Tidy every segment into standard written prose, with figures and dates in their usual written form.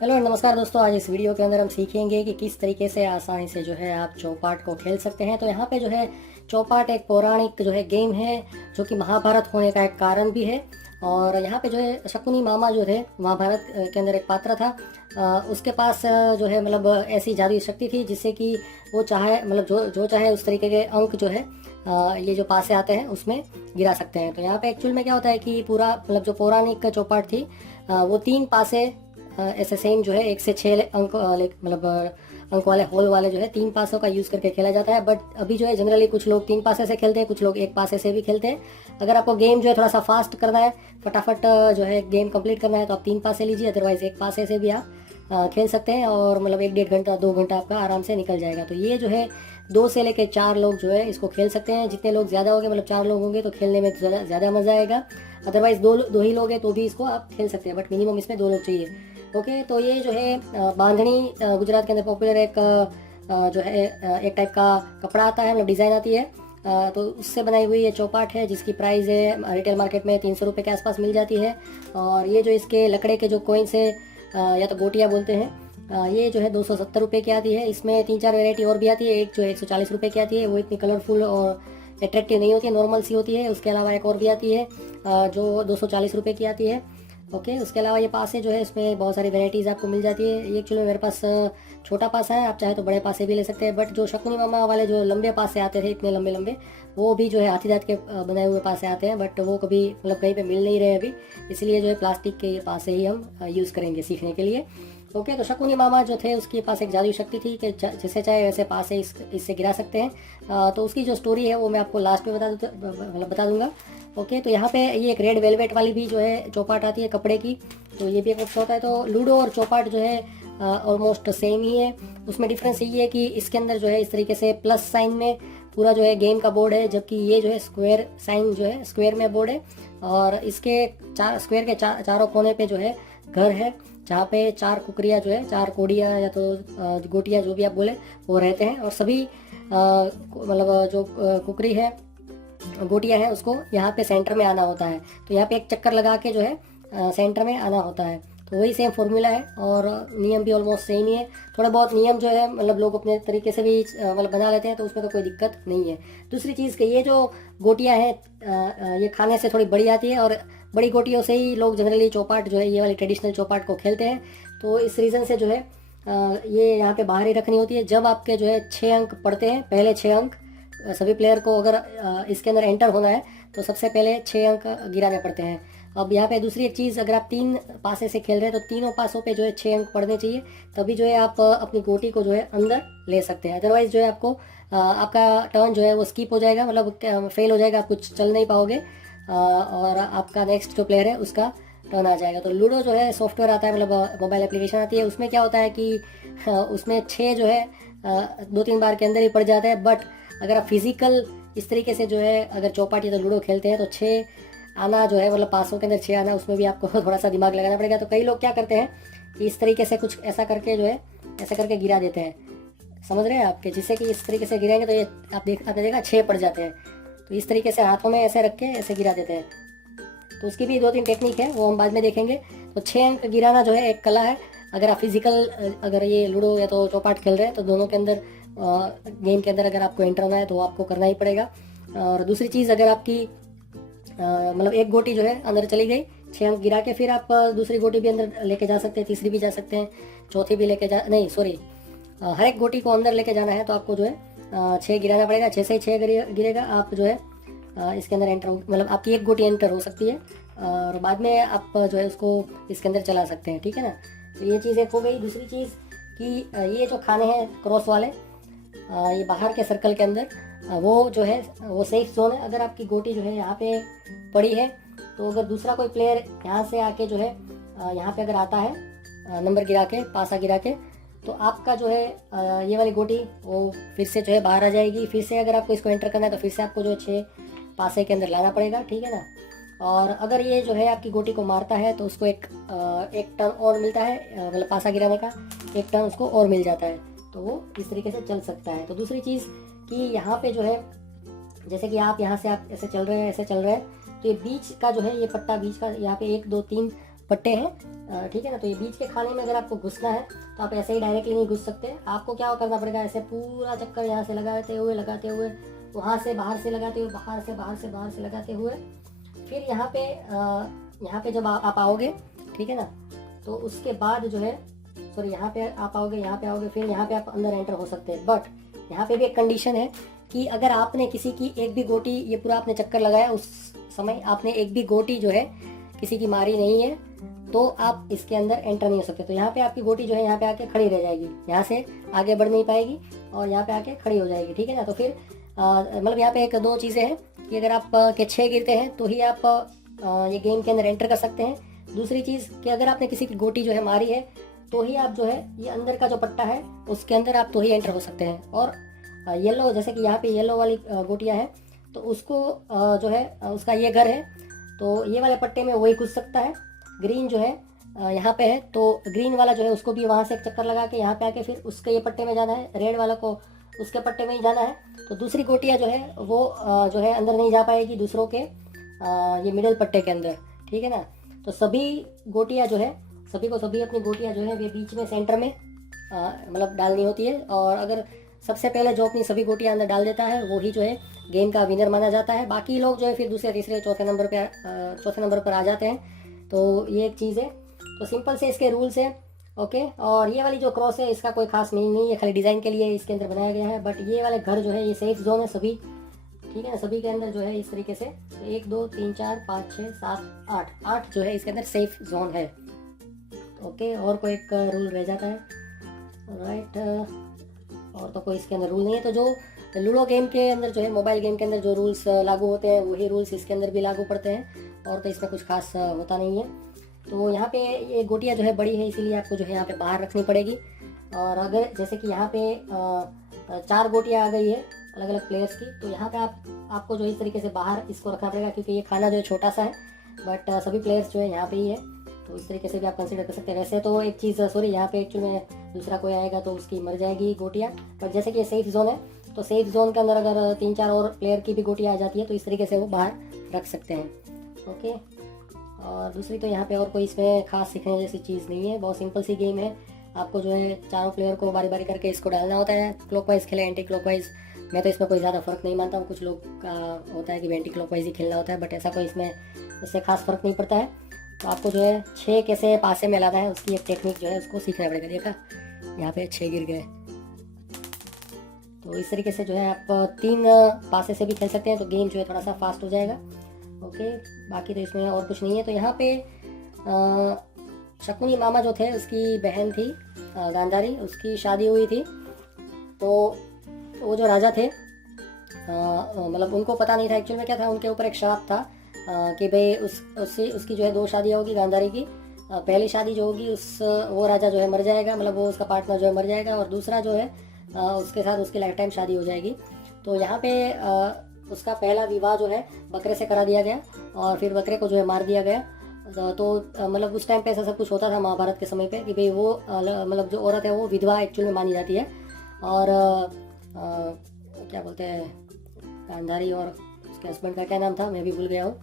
Hello नमस्कार दोस्तों। आज इस वीडियो के अंदर हम सीखेंगे कि किस तरीके से आसानी से जो है आप चौपाट को खेल सकते हैं। तो यहाँ पे जो है चौपाट एक पौराणिक जो है गेम है, जो कि महाभारत होने का एक कारण भी है। और यहाँ पे जो है शकुनी मामा जो है महाभारत के अंदर एक पात्र था। उसके पास जो है मतलब ऐसी जादुई शक्ति थी जिससे कि वो चाहे मतलब जो चाहे उस तरीके के अंक जो है ये जो पासे आते हैं उसमें गिरा सकते हैं। तो यहाँ पे एक्चुअल में क्या होता है कि पूरा मतलब जो पौराणिक चौपाट थी वो 3 पासे ऐसे सेम जो है 1 से 6 अंक वाले मतलब अंक वाले होल वाले जो है 3 पासों का यूज़ करके खेला जाता है। बट अभी जो है जनरली कुछ लोग 3 पासे से खेलते हैं, कुछ लोग 1 पासे से भी खेलते हैं। अगर आपको गेम जो है थोड़ा सा फास्ट करना है, फटाफट जो है गेम कंप्लीट करना है, तो आप 3 पासे लीजिए। अदरवाइज 1 पासे से भी आप खेल सकते हैं और मतलब 1 डेढ़ घंटा 2 घंटा आपका आराम से निकल जाएगा। तो ये जो है 2 से लेकर 4 लोग जो है इसको खेल सकते हैं। जितने लोग ज़्यादा होंगे मतलब 4 लोग होंगे तो खेलने में ज़्यादा मज़ा आएगा। अदरवाइज दो ही लोग हैं तो भी इसको आप खेल सकते हैं, बट मिनिमम इसमें 2 लोग चाहिए। ओके, तो ये जो है बांधनी गुजरात के अंदर पॉपुलर एक जो है एक टाइप का कपड़ा आता है, मतलब डिज़ाइन आती है। तो उससे बनाई हुई ये चौपाट है जिसकी प्राइस है रिटेल मार्केट में 300 रुपये के आसपास मिल जाती है। और ये जो इसके लकड़े के जो कॉइन्स है या तो गोटियाँ बोलते हैं, ये जो है 270 रुपये की आती है। इसमें 3-4 वैरायटी और भी आती है। एक जो 140 रुपये की आती है, वो इतनी कलरफुल और अट्रैक्टिव नहीं होती है, नॉर्मल सी होती है। उसके अलावा एक और भी आती है जो 240 रुपये की आती है। ओके, उसके अलावा ये पासे जो है इसमें बहुत सारी वैरायटीज़ आपको मिल जाती है। ये एक्चुअली मेरे पास छोटा पासा है, आप चाहे तो बड़े पासे भी ले सकते हैं। बट जो शकुनी मामा वाले जो लंबे पासे आते थे इतने लंबे लंबे, वो भी जो है हाथी दांत के बनाए हुए पासे आते हैं, बट वो कभी मतलब कहीं पे मिल नहीं रहे अभी। इसलिए जो है प्लास्टिक के पासे ही हम यूज़ करेंगे सीखने के लिए। ओके, तो शकुनी मामा जो थे उसके पास एक जादुई शक्ति थी कि जैसे चाहे वैसे पासे इससे गिरा सकते हैं। तो उसकी जो स्टोरी है वो मैं आपको लास्ट में बता दूंगा। ओके, तो यहाँ पे ये एक रेड वेलवेट वाली भी जो है चौपाट आती है कपड़े की, तो ये भी एक ऑप्शन होता है। तो लूडो और चौपाट जो है ऑलमोस्ट सेम ही है। उसमें डिफरेंस यही है कि इसके अंदर जो है इस तरीके से प्लस साइन में पूरा जो है गेम का बोर्ड है, जबकि ये जो है स्क्वायर साइन जो है स्क्वायर में बोर्ड है। और इसके स्क्वायर के चारों कोने पे जो है घर है, जहाँ पे 4 कुकरियाँ जो है 4 कोड़ियाँ या तो गोटियाँ जो भी आप बोले वो रहते हैं। और सभी मतलब जो कुकरी है गोटियाँ हैं उसको यहाँ पे सेंटर में आना होता है। तो यहाँ पे एक चक्कर लगा के जो है सेंटर में आना होता है। तो वही सेम फॉर्मूला है और नियम भी ऑलमोस्ट सेम ही है। थोड़ा बहुत नियम जो है मतलब लोग अपने तरीके से भी मतलब बना लेते हैं, तो उसमें तो कोई दिक्कत नहीं है। दूसरी चीज़ कि ये जो गोटियाँ हैं ये खाने से थोड़ी बड़ी आती है और बड़ी गोटियों से ही लोग जनरली चौपाट जो है ये वाली ट्रेडिशनल चौपाट को खेलते हैं। तो इस रीज़न से जो है ये यहाँ पे बाहर ही रखनी होती है। जब आपके जो है 6 अंक पड़ते हैं, पहले 6 अंक सभी प्लेयर को अगर इसके अंदर एंटर होना है तो सबसे पहले 6 अंक गिराने पड़ते हैं। अब यहाँ पे दूसरी एक चीज़, अगर आप 3 पासे से खेल रहे हैं तो तीनों पासों पे जो है 6 अंक पड़ने चाहिए, तभी जो है आप अपनी गोटी को जो है अंदर ले सकते हैं। अदरवाइज जो है आपको आपका टर्न जो है वो स्किप हो जाएगा, मतलब फेल हो जाएगा, आप कुछ चल नहीं पाओगे और आपका नेक्स्ट जो प्लेयर है उसका टर्न आ जाएगा। तो लूडो जो है सॉफ्टवेयर आता है, मतलब मोबाइल एप्लीकेशन आती है। उसमें क्या होता है कि उसमें 6 जो है 2-3 बार के अंदर ही पड़ जाते हैं। बट अगर आप फिजिकल इस तरीके से जो है अगर चौपाट या तो लूडो खेलते हैं तो 6 आना जो है मतलब पासों के अंदर 6 आना, उसमें भी आपको थोड़ा सा दिमाग लगाना पड़ेगा। तो कई लोग क्या करते हैं कि इस तरीके से कुछ ऐसा करके जो है ऐसा करके गिरा देते हैं, समझ रहे हैं आपके, जिससे कि इस तरीके से गिराएंगे तो ये आपने देखा 6 पड़ जाते हैं। तो इस तरीके से हाथों में ऐसे रख के ऐसे गिरा देते हैं। तो उसकी भी 2-3 टेक्निक है, वो हम बाद में देखेंगे। तो 6 अंक गिराना जो है एक कला है। अगर आप फिजिकल अगर ये लूडो या तो चौपाट खेल रहे हैं तो दोनों के अंदर गेम के अंदर अगर आपको एंटर होना है तो आपको करना ही पड़ेगा। और दूसरी चीज़, अगर आपकी मतलब एक गोटी जो है अंदर चली गई 6 अंक गिरा के, फिर आप दूसरी गोटी भी अंदर लेके जा सकते हैं, तीसरी भी जा सकते हैं, चौथी भी लेके जा नहीं सॉरी हर एक गोटी को अंदर लेके जाना है तो आपको जो है 6 गिराना पड़ेगा। 6 से ही 6 गिरेगा, आप जो है इसके अंदर एंटर मतलब आपकी एक गोटी एंटर हो सकती है और बाद में आप जो है उसको इसके अंदर चला सकते हैं, ठीक है ना। तो ये चीज़ एक हो गई। दूसरी चीज़ कि ये जो खाने हैं क्रॉस वाले ये बाहर के सर्कल के अंदर वो जो है वो सेफ जोन है। अगर आपकी गोटी जो है यहाँ पे पड़ी है तो अगर दूसरा कोई प्लेयर यहाँ से आके जो है यहाँ पे अगर आता है नंबर गिरा के पासा गिरा के, तो आपका जो है ये वाली गोटी वो फिर से जो है बाहर आ जाएगी। फिर से अगर आपको इसको एंटर करना है तो फिर से आपको जो है 6 पासे के अंदर लाना पड़ेगा, ठीक है ना। और अगर ये जो है आपकी गोटी को मारता है तो उसको एक टर्न और मिलता है, मतलब पासा गिराने का एक टर्न उसको और मिल जाता है, तो वो इस तरीके से चल सकता है। तो दूसरी चीज़ कि यहाँ पे जो है जैसे कि आप यहाँ से आप ऐसे चल रहे हैं तो ये बीच का जो है ये पट्टा बीच का यहाँ पे 1 2 3 पट्टे हैं, ठीक है ना। तो ये बीच के खाने में अगर आपको घुसना है तो आप ऐसे ही डायरेक्टली नहीं घुस सकते, आपको क्या करना पड़ेगा, ऐसे पूरा चक्कर यहाँ से लगाते हुए वहाँ से बाहर से लगाते हुए, बाहर से लगाते हुए, फिर यहाँ पे जब आप आओगे, ठीक है ना, तो उसके बाद जो है सॉरी यहाँ पे आप आओगे, फिर यहाँ पे आप अंदर एंटर हो सकते हैं। बट यहाँ पे भी एक कंडीशन है कि अगर आपने किसी की एक भी गोटी, ये पूरा आपने चक्कर लगाया उस समय आपने एक भी गोटी जो है किसी की मारी नहीं है, तो आप इसके अंदर एंटर नहीं हो सकते। तो यहाँ पे आपकी गोटी जो है यहाँ पे आके खड़ी रह जाएगी, यहाँ से आगे बढ़ नहीं पाएगी और यहाँ पे आके खड़ी हो जाएगी, ठीक है ना। तो फिर मतलब यहाँ पे एक दो चीज़ें हैं कि अगर आप के 6 गिरते हैं तो ही आप ये गेम के अंदर एंटर कर सकते हैं। दूसरी चीज़ कि अगर आपने किसी की गोटी जो है मारी है तो ही आप जो है ये अंदर का जो पट्टा है उसके अंदर आप तो ही एंटर हो सकते हैं। और येलो, जैसे कि यहाँ पे येलो वाली गोटियाँ हैं तो उसको जो है उसका ये घर है तो ये वाले पट्टे में वही घुस सकता है। ग्रीन जो है यहाँ पे है तो ग्रीन वाला जो है उसको भी वहाँ से एक चक्कर लगा के यहाँ पे आके फिर उसके ये पट्टे में जाना है, रेड वाला को उसके पट्टे में ही जाना है। तो दूसरी गोटियाँ जो है वो जो है अंदर नहीं जा पाएगी दूसरों के ये मिडल पट्टे के अंदर, ठीक है ना। तो सभी गोटियाँ जो है सभी अपनी गोटियाँ जो है वे बीच में सेंटर में मतलब डालनी होती है। और अगर सबसे पहले जो अपनी सभी गोटियाँ अंदर डाल देता है वही जो है गेम का विनर माना जाता है। बाकी लोग जो है फिर दूसरे तीसरे चौथे नंबर पर आ जाते हैं। तो ये एक चीज़ है। तो सिंपल से इसके रूल्स हैं, ओके। और ये वाली जो क्रॉस है इसका कोई खास मीनिंग नहीं है, खाली डिज़ाइन के लिए इसके अंदर बनाया गया है। बट ये वाले घर जो है ये सेफ जोन है सभी, ठीक है ना। सभी के अंदर जो है इस तरीके से 1 2 3 4 5 6 7 8 जो है इसके अंदर सेफ जोन है, ओके। और कोई एक रूल रह जाता है, राइट। और तो कोई इसके अंदर रूल नहीं है। तो जो लूडो गेम के अंदर जो है मोबाइल गेम के अंदर जो रूल्स लागू होते हैं वही रूल्स इसके अंदर भी लागू पड़ते हैं, और तो इसमें कुछ खास होता नहीं है। तो यहाँ पे ये गोटियाँ जो है बड़ी है इसीलिए आपको जो है यहाँ पे बाहर रखनी पड़ेगी। और अगर जैसे कि यहाँ पे 4 गोटियाँ आ गई है अलग अलग प्लेयर्स की, तो यहाँ पे आपको जो इस तरीके से बाहर इसको रखना पड़ेगा क्योंकि ये खाना जो है छोटा सा है। बट सभी प्लेयर्स जो है यहाँ पे ही है, तो इस तरीके से भी आप कंसीडर कर सकते हैं। वैसे तो एक चीज़ सॉरी, यहाँ पे एक्चुअली में दूसरा कोई आएगा तो उसकी मर जाएगी गोटियाँ। बट जैसे कि ये सेफ जोन है तो सेफ जोन के अंदर अगर 3-4 और प्लेयर की भी गोटियाँ आ जाती है तो इस तरीके से वो बाहर रख सकते हैं, ओके। और दूसरी तो यहाँ पे और कोई इसमें खास सीखने जैसी चीज़ नहीं है, बहुत सिंपल सी गेम है। आपको जो है चारों प्लेयर को बारी बारी करके इसको डालना होता है, क्लॉकवाइज खेले एंटी क्लॉकवाइज। मैं तो इसमें कोई ज़्यादा फ़र्क नहीं मानता हूँ, कुछ लोग का होता है कि एंटी क्लॉकवाइज ही खेलना होता है, बट ऐसा कोई इसमें उससे खास फ़र्क नहीं पड़ता है। तो आपको जो है 6 कैसे पासे में लाना है उसकी एक टेक्निक जो है उसको सीखना पड़ेगा। देखा यहाँ पे 6 गिर गए, तो इस तरीके से जो है आप 3 पासे से भी खेल सकते हैं, तो गेम जो है थोड़ा सा फास्ट हो जाएगा, ओके। बाकी तो इसमें और कुछ नहीं है। तो यहाँ पे शकुनी मामा जो थे उसकी बहन थी गांधारी, उसकी शादी हुई थी। तो वो जो राजा थे मतलब उनको पता नहीं था एक्चुअल में क्या था, उनके ऊपर एक श्राप था कि भाई उसकी जो है 2 शादियाँ होगी गांधारी की। पहली शादी जो होगी वो राजा जो है मर जाएगा, मतलब वो उसका पार्टनर जो है मर जाएगा, और दूसरा जो है उसके साथ उसकी लाइफ टाइम शादी हो जाएगी। तो यहाँ पे उसका पहला विवाह जो है बकरे से करा दिया गया और फिर बकरे को जो है मार दिया गया। तो मतलब उस टाइम पे ऐसा सब कुछ होता था महाभारत के समय पे कि भाई वो मतलब जो औरत है वो विधवा एक्चुअल में मानी जाती है। और क्या बोलते हैं गांधारी और उसके हस्बैंड का क्या नाम था मैं भी भूल गया हूँ।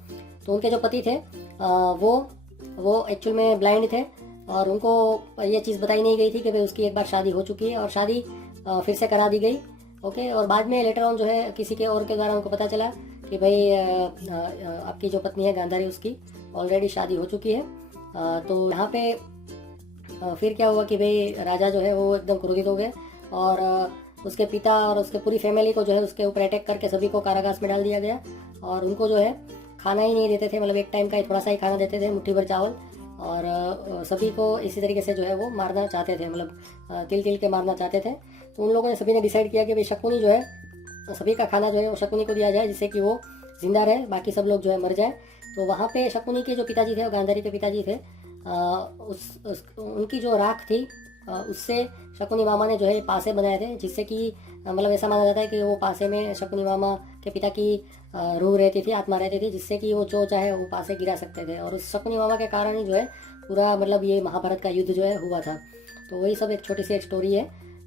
तो उनके जो पति थे वो एक्चुअल में ब्लाइंड थे और उनको ये चीज़ बताई नहीं गई थी कि भाई उसकी एक बार शादी हो चुकी है और शादी फिर से करा दी गई, ओके। और बाद में लेटर ऑन जो है किसी के और के द्वारा उनको पता चला कि भाई आपकी जो पत्नी है गांधारी उसकी ऑलरेडी शादी हो चुकी है। तो यहाँ पे फिर क्या हुआ कि भाई राजा जो है वो एकदम क्रोधित हो गए और उसके पिता और उसके पूरी फैमिली को जो है उसके ऊपर अटैक करके सभी को कारागार में डाल दिया गया। और उनको जो है खाना ही नहीं देते थे, मतलब एक टाइम का थोड़ा सा ही खाना देते थे, मुट्ठी भर चावल। और सभी को इसी तरीके से जो है वो मारना चाहते थे, मतलब तिल तिल के मारना चाहते थे। तो उन लोगों ने सभी ने डिसाइड किया कि भाई शकुनी जो है सभी का खाना जो है वो शकुनी को दिया जाए जिससे कि वो जिंदा रहे, बाकी सब लोग जो है मर जाए। तो वहाँ पे शकुनी के जो पिताजी थे, वो गांधारी के पिताजी थे, उनकी जो राख थी उससे शकुनी मामा ने जो है पासे बनाए थे, जिससे कि मतलब ऐसा माना जाता है कि वो पासे में शकुनी मामा के पिता की रूह रहती थी, आत्मा रहती थी, जिससे कि वो जो चाहे वो पासे गिरा सकते थे। और उस शकुनी मामा के कारण ही जो है पूरा मतलब ये महाभारत का युद्ध जो है हुआ था। तो वही सब एक छोटी सी एक स्टोरी है,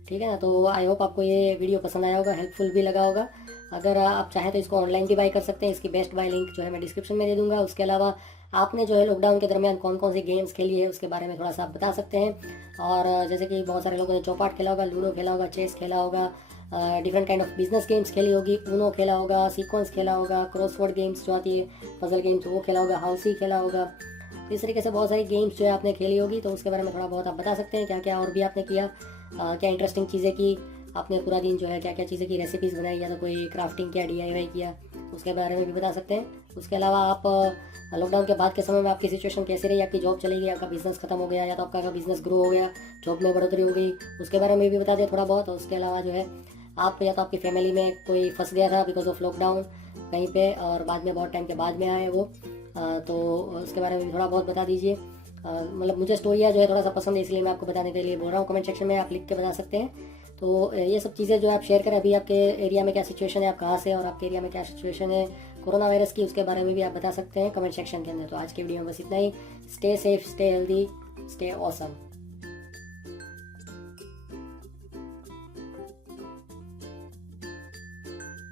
ठीक है ना। तो आई होप आपको ये वीडियो पसंद आया होगा, हेल्पफुल भी लगा होगा। अगर आप चाहें तो इसको ऑनलाइन भी बाय कर सकते हैं, इसकी बेस्ट बाय लिंक जो है मैं डिस्क्रिप्शन में दे दूंगा। उसके अलावा आपने जो है लॉकडाउन के दरमियान कौन कौन सी गेम्स खेली है उसके बारे में थोड़ा सा आप बता सकते हैं। और जैसे कि बहुत सारे लोगों ने चौपाट खेला होगा, लूडो खेला होगा, चेस खेला होगा, different kind of business games खेली होगी, ऊनो खेला होगा, सीक्वेंस खेला होगा, क्रॉसवर्ड गेम्स जो आती है, पजल गेम्स वो खेला होगा, हाउसी खेला होगा। इस तरीके से बहुत सारी गेम्स जो है आपने खेली होगी, तो उसके बारे में थोड़ा बहुत आप बता सकते हैं क्या क्या और भी आपने किया, क्या इंटरेस्टिंग चीज़ें की आपने पूरा दिन जो है, क्या क्या चीज़ें की, रेसिपीज़ बनाई या तो कोई क्राफ्टिंग किया, DIY किया, उसके बारे में भी बता सकते हैं। उसके अलावा आप लॉकडाउन के बाद के समय में आपकी सिचुएशन कैसी रही, आपकी जॉब चली गई, आपका बिजनेस खत्म हो गया या तो आपका बिजनेस ग्रो हो गया, जॉब में बढ़ोतरी हो गई, उसके बारे में भी बता दें थोड़ा बहुत। उसके अलावा जो है आप या तो आपकी फैमिली में कोई फंस गया था बिकॉज ऑफ लॉकडाउन कहीं पे और बाद में बहुत टाइम के बाद में आए वो, तो उसके बारे में भी थोड़ा बहुत बता दीजिए। मतलब मुझे स्टोरियाँ जो है थोड़ा सा पसंद है, इसलिए मैं आपको बताने के लिए बोल रहा हूँ। कमेंट सेक्शन में आप लिख के बता सकते हैं। तो ये सब चीज़ें जो आप शेयर करें, अभी आपके एरिया में क्या सिचुएशन है, आप कहाँ से और आपके एरिया में क्या सिचुएशन है कोरोना वायरस की, उसके बारे में भी आप बता सकते हैं कमेंट सेक्शन के अंदर। तो आज के वीडियो में बस इतना ही। Stay safe, stay healthy, stay awesome.